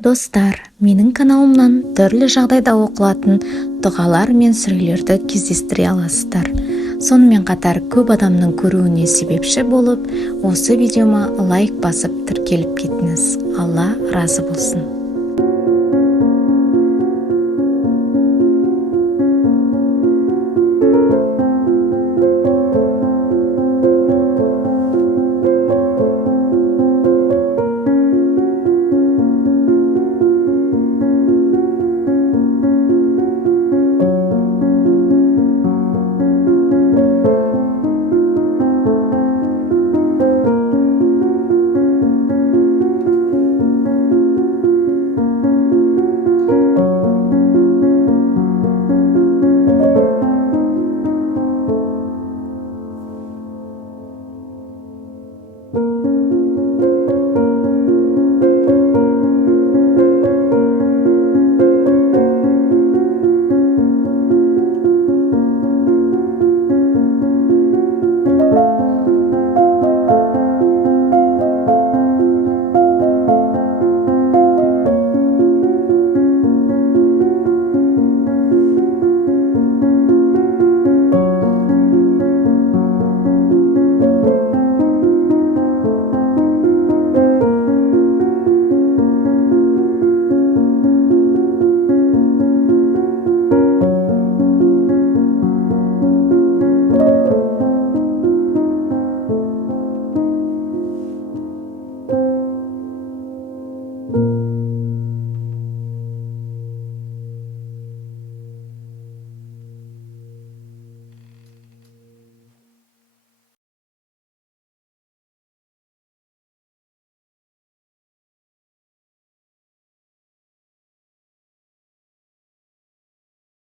Достар, менің каналымнан түрлі жағдайда оқылатын дұғалар мен сүрелерді кездестіре аласыздар. Сонымен қатар көп адамның көруіне себепші болып, осы видеома лайк басып тіркеліп кетіңіз. Алла разы болсын.